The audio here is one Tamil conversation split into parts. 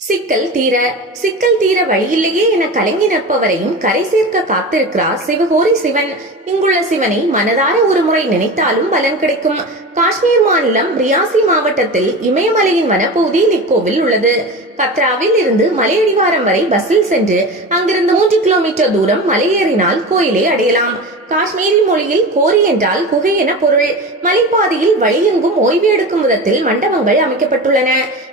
சிக்கல் தீர வழியில்லையே என கலங்கி நிற்பவரையும் கரை சேர்க்க காத்திருக்கிறார் சிவகோரி சிவன். இங்குள்ள சிவனை மனதார ஒருமுறை நினைத்தாலும் பலன் கிடைக்கும். காஷ்மீர் மாநிலம் ரியாசி மாவட்டத்தில் இமயமலையின் வனப்பகுதியில் இக்கோவில் உள்ளது. கத்ராவில் இருந்து மலையடிவாரம் வரை பஸ்ஸில் சென்று அங்கிருந்து 3 கிலோமீட்டர் தூரம் மலையேறினால் கோயிலை அடையலாம். காஷ்மீரி மொழியில் கோரி என்றால் குகை என பொருள். மலைப்பாதையில் வழியெங்கும் ஓய்வு எடுக்கும் விதத்தில் மண்டபங்கள் அமைக்கப்பட்டுள்ளன.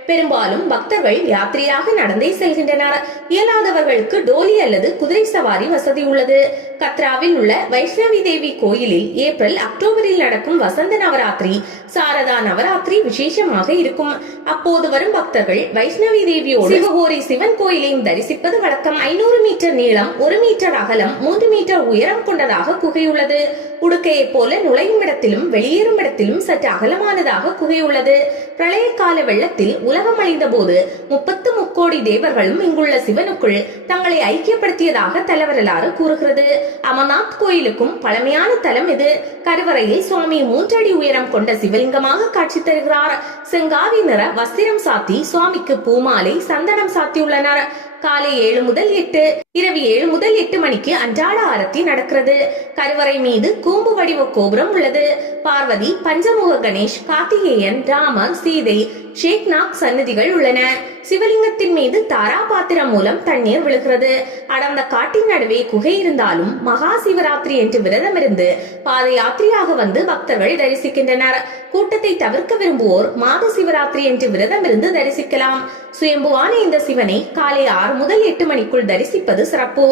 பெரும்பாலும் பக்தர்கள் யாத்திரையாக நடந்தே செல்கின்றனர். இயலாதவர்களுக்கு டோலி அல்லது குதிரை சவாரி வசதி உள்ளது. கத்ராவில் உள்ள வைஷ்ணவி தேவி கோயிலில் ஏப்ரல் அக்டோபரில் நடக்கும் வசந்த நவராத்திரி, சாரதா நவராத்திரி விசேஷமாக இருக்கும். அப்போது வரும் பக்தர்கள் வைஷ்ணவி தேவியோடு சிவகோரி சிவன் கோயிலையும் தரிசிப்பது வழக்கம். 500 மீட்டர் நீளம், 1 மீட்டர் அகலம், 3 மீட்டர் உயரம் கொண்டதாக குகை உள்ளது. உடுக்கையை போல நுழையும் இடத்திலும் வெளியேறும் இடத்திலும் சற்று அகலமானதாக குகை உள்ளது. பிரளய கால வெள்ளத்தில் உலகம் அழிந்த போது 30 முக்கோடி தேவர்களும் இங்குள்ள சிவனுக்குள் தங்களை ஐக்கியப்படுத்தியதாக தலவரலாறு கூறுகிறது. அமர்நாத் கோயிலுக்கும் பழமையான தலம் இது. கருவறையில் சுவாமி 3 அடி உயரம் கொண்ட சிவலிங்கமாக காட்சி தருகிறார். செங்காவி நிற வஸ்திரம் சாத்தி சுவாமிக்கு பூமாலை, சந்தனம் சாத்தியுள்ளனர். காலை 7 முதல் 8, இரவு 7 முதல் 8 மணிக்கு அன்றாட ஆரத்தி நடக்கிறது. கருவறை மீது கூம்பு வடிவ கோபுரம் உள்ளது. பார்வதி, பஞ்சமுக கணேஷ், கார்த்திகேயன், ராமர், சீதை, ஷேக்நாக் சன்னதிகள் உள்ளன. சிவலிங்கத்தின் மீது தாரா பாத்திரம் மூலம் தண்ணீர் விழுகிறது. அடர்ந்த காட்டின் நடுவே குகை இருந்தாலும் மகா சிவராத்திரி என்று விரதம் இருந்து பாத யாத்திரையாக வந்து பக்தர்கள் தரிசிக்கின்றனர். கூட்டத்தை தவிர்க்க விரும்புவோர் மாத சிவராத்திரி என்று விரதம் இருந்து தரிசிக்கலாம். சுயம்புவான இந்த சிவனை காலை 6 முதல் 8 மணிக்குள் தரிசிப்பது சிறப்பு.